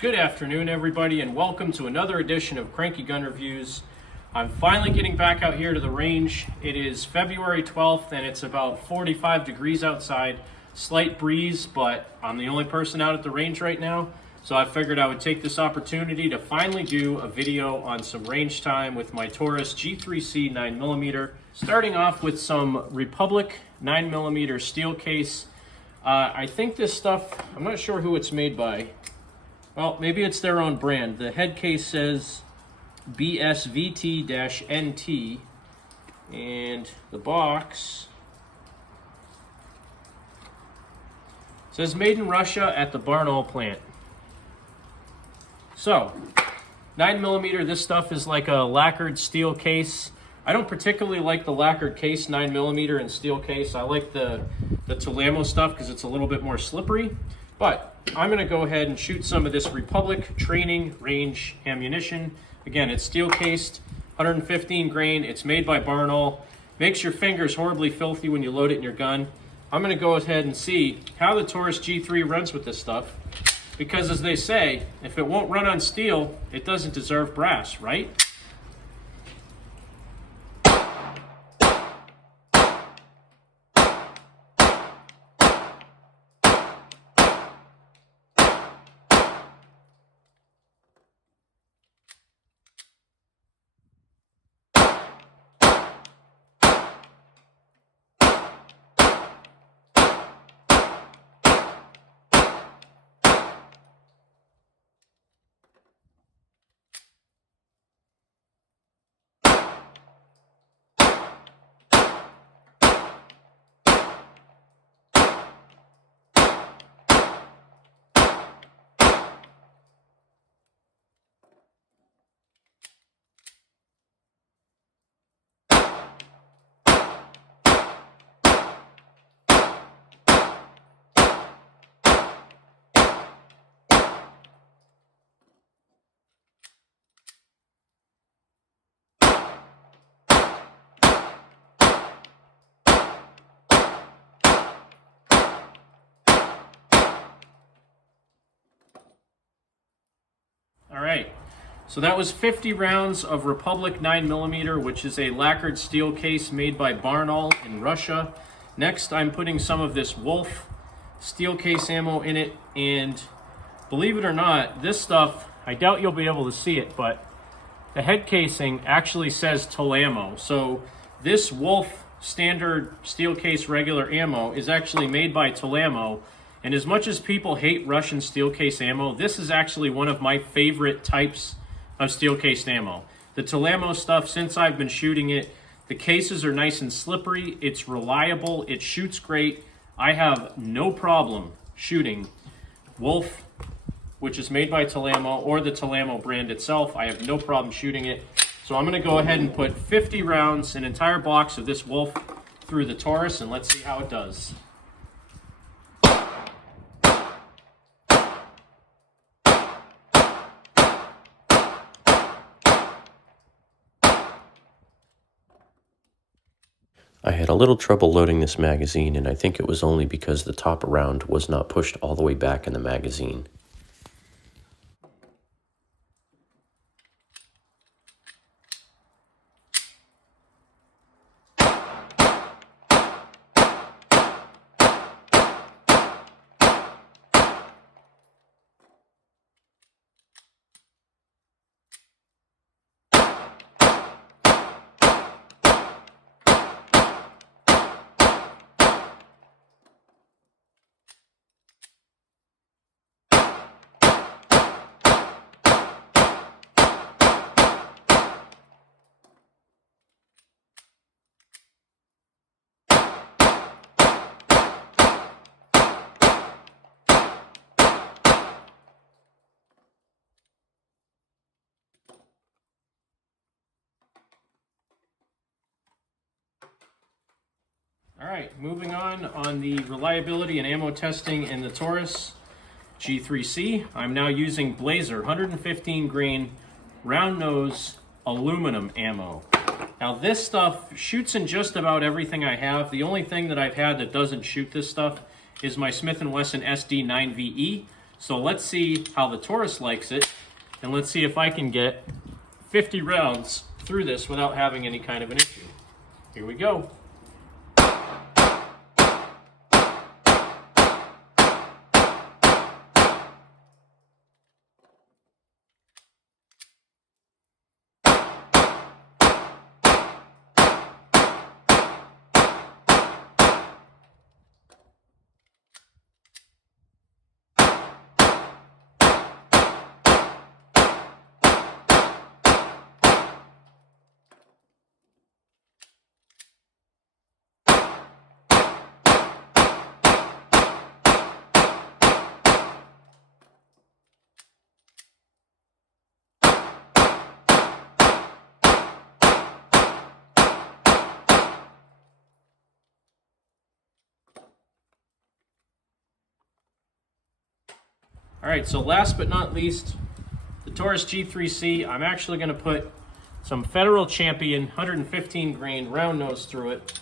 Good afternoon, everybody, and welcome to another edition of Cranky Gun Reviews. I'm finally getting back out here to the range. It is February 12th, and it's about 45 degrees outside. Slight breeze, but I'm the only person out at the range right now, so I figured I would take this opportunity to finally do a video on some range time with my Taurus G3C 9mm. Starting off with some Republic 9mm steel case. I think this stuff, I'm not sure who it's made by. Well, maybe it's their own brand. The head case says BSVT-NT, and the box says made in Russia at the Barnaul plant. So, 9mm, this stuff is like a lacquered steel case. I don't particularly like the lacquered case 9mm and steel case. I like the Tulammo stuff because it's a little bit more slippery. But I'm going to go ahead and shoot some of this Republic training range ammunition. Again, it's steel cased, 115 grain. It's made by Barnaul. Makes your fingers horribly filthy when you load it in your gun. I'm going to go ahead and see how the Taurus G3 runs with this stuff. Because as they say, if it won't run on steel, it doesn't deserve brass, right? All right, so that was 50 rounds of Republic 9mm, which is a lacquered steel case made by Barnaul in Russia. Next, I'm putting some of this Wolf steel case ammo in it, and believe it or not, this stuff, I doubt you'll be able to see it, but the head casing actually says Tulammo. So this Wolf standard steel case regular ammo is actually made by Tulammo. And as much as people hate Russian steel case ammo, this is actually one of my favorite types of steel case ammo. The Tulammo stuff, since I've been shooting it, the cases are nice and slippery, it's reliable, it shoots great. I have no problem shooting Wolf, which is made by Tulammo, or the Tulammo brand itself. I have no problem shooting it. So I'm gonna go ahead and put 50 rounds, an entire box of this Wolf through the Taurus, and let's see how it does. I had a little trouble loading this magazine, and I think it was only because the top round was not pushed all the way back in the magazine. All right, moving on the reliability and ammo testing in the Taurus G3C. I'm now using Blazer 115 grain round nose aluminum ammo. Now this stuff shoots in just about everything I have. The only thing that I've had that doesn't shoot this stuff is my Smith & Wesson SD9VE. So let's see how the Taurus likes it, and let's see if I can get 50 rounds through this without having any kind of an issue. Here we go. All right, so last but not least, the Taurus G3C. I'm actually going to put some Federal Champion 115 grain round nose through it,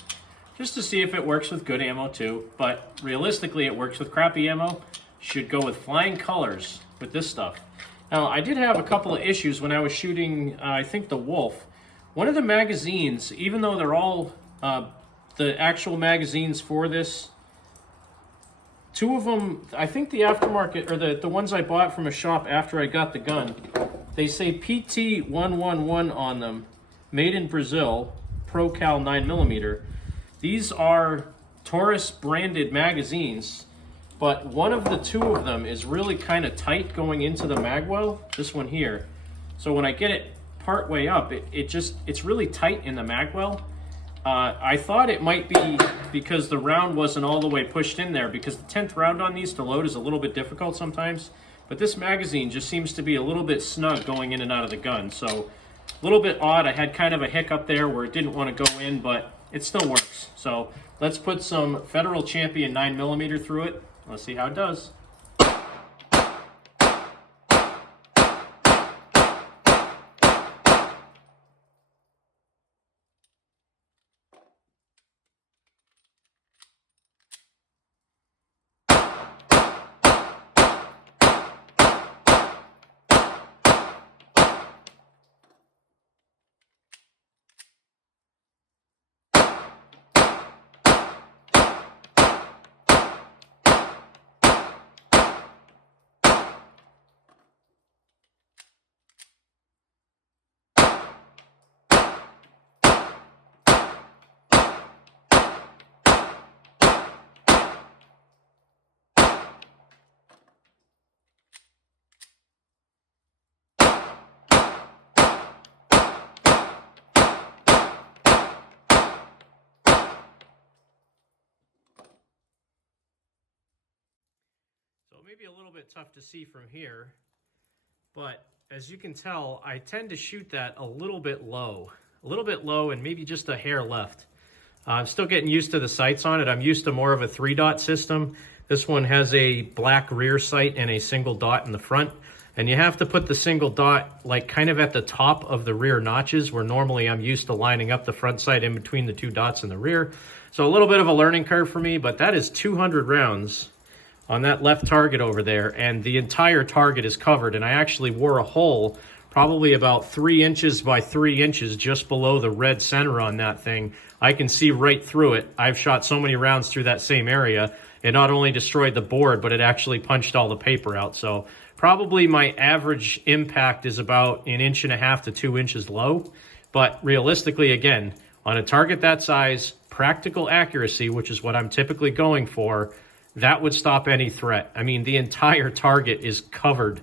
just to see if it works with good ammo too. But realistically, it works with crappy ammo. Should go with flying colors with this stuff. Now, I did have a couple of issues when I was shooting, I think, the Wolf. One of the magazines, even though they're all the actual magazines for this, two of them, I think the aftermarket, or the ones I bought from a shop after I got the gun, they say PT111 on them, made in Brazil, Pro Cal 9mm. These are Taurus branded magazines, but one of the two of them is really kind of tight going into the magwell, this one here. So when I get it part way up, it's really tight in the magwell. I thought it might be because the round wasn't all the way pushed in there, because the 10th round on these to load is a little bit difficult sometimes. But this magazine just seems to be a little bit snug going in and out of the gun. So a little bit odd. I had kind of a hiccup there where it didn't want to go in, but it still works. So let's put some Federal Champion 9mm through it. Let's see how it does. Maybe a little bit tough to see from here, but as you can tell, I tend to shoot that a little bit low and maybe just a hair left. I'm still getting used to the sights on it. I'm used to more of a 3-dot system. This one has a black rear sight and a single dot in the front, and you have to put the single dot like kind of at the top of the rear notches, where normally I'm used to lining up the front sight in between the 2 dots in the rear. So a little bit of a learning curve for me, but that is 200 rounds on that left target over there, and the entire target is covered. And I actually wore a hole probably about 3 inches by 3 inches just below the red center on that thing. I can see right through it. I've shot so many rounds through that same area. It not only destroyed the board, but it actually punched all the paper out. So probably my average impact is about 1.5 inches to 2 inches low. But realistically, again, on a target that size, practical accuracy, which is what I'm typically going for, that would stop any threat. I mean, the entire target is covered,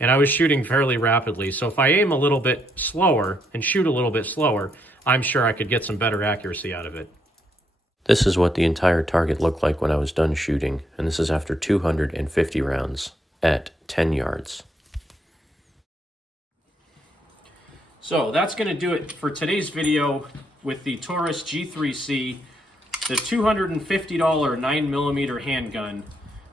and I was shooting fairly rapidly. So if I aim a little bit slower and shoot a little bit slower, I'm sure I could get some better accuracy out of it. This is what the entire target looked like when I was done shooting, and this is after 250 rounds at 10 yards. So that's going to do it for today's video with the Taurus G3C, the $250 9mm handgun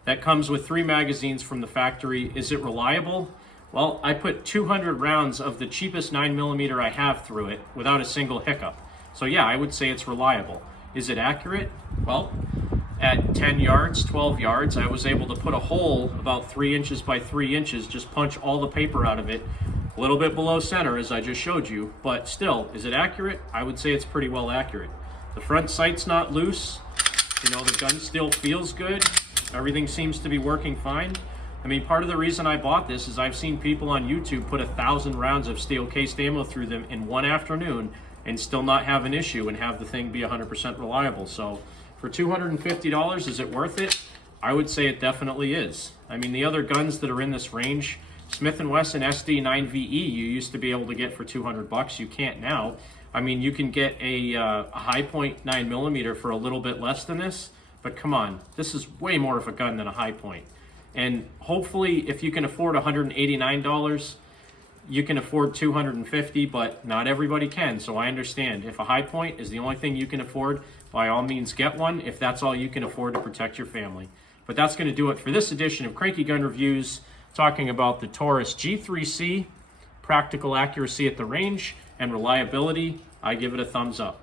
that comes with 3 magazines from the factory. Is it reliable? Well, I put 200 rounds of the cheapest 9mm I have through it without a single hiccup. So yeah, I would say it's reliable. Is it accurate? Well, at 10 yards, 12 yards, I was able to put a hole about 3 inches by 3 inches, just punch all the paper out of it, a little bit below center as I just showed you, but still, is it accurate? I would say it's pretty well accurate. The front sight's not loose, you know, the gun still feels good, everything seems to be working fine. I mean, part of the reason I bought this is I've seen people on YouTube put 1,000 rounds of steel cased ammo through them in one afternoon and still not have an issue and have the thing be 100% reliable. So for $250, is it worth it? I would say it definitely is. I mean, the other guns that are in this range, Smith & Wesson SD9VE, you used to be able to get for 200 bucks. You can't now. I mean, you can get a high point 9mm for a little bit less than this, but come on, this is way more of a gun than a high point. And hopefully, if you can afford $189, you can afford $250, but not everybody can, so I understand. If a high point is the only thing you can afford, by all means get one, if that's all you can afford to protect your family. But that's going to do it for this edition of Cranky Gun Reviews, talking about the Taurus G3C, practical accuracy at the range, and reliability. I give it a thumbs up.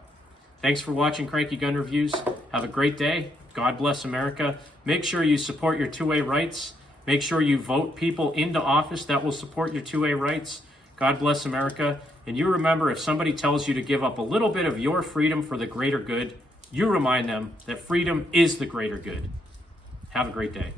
Thanks for watching Cranky Gun Reviews. Have a great day. God bless America. Make sure you support your 2A rights. Make sure you vote people into office that will support your 2A rights. God bless America. And you remember, if somebody tells you to give up a little bit of your freedom for the greater good, you remind them that freedom is the greater good. Have a great day.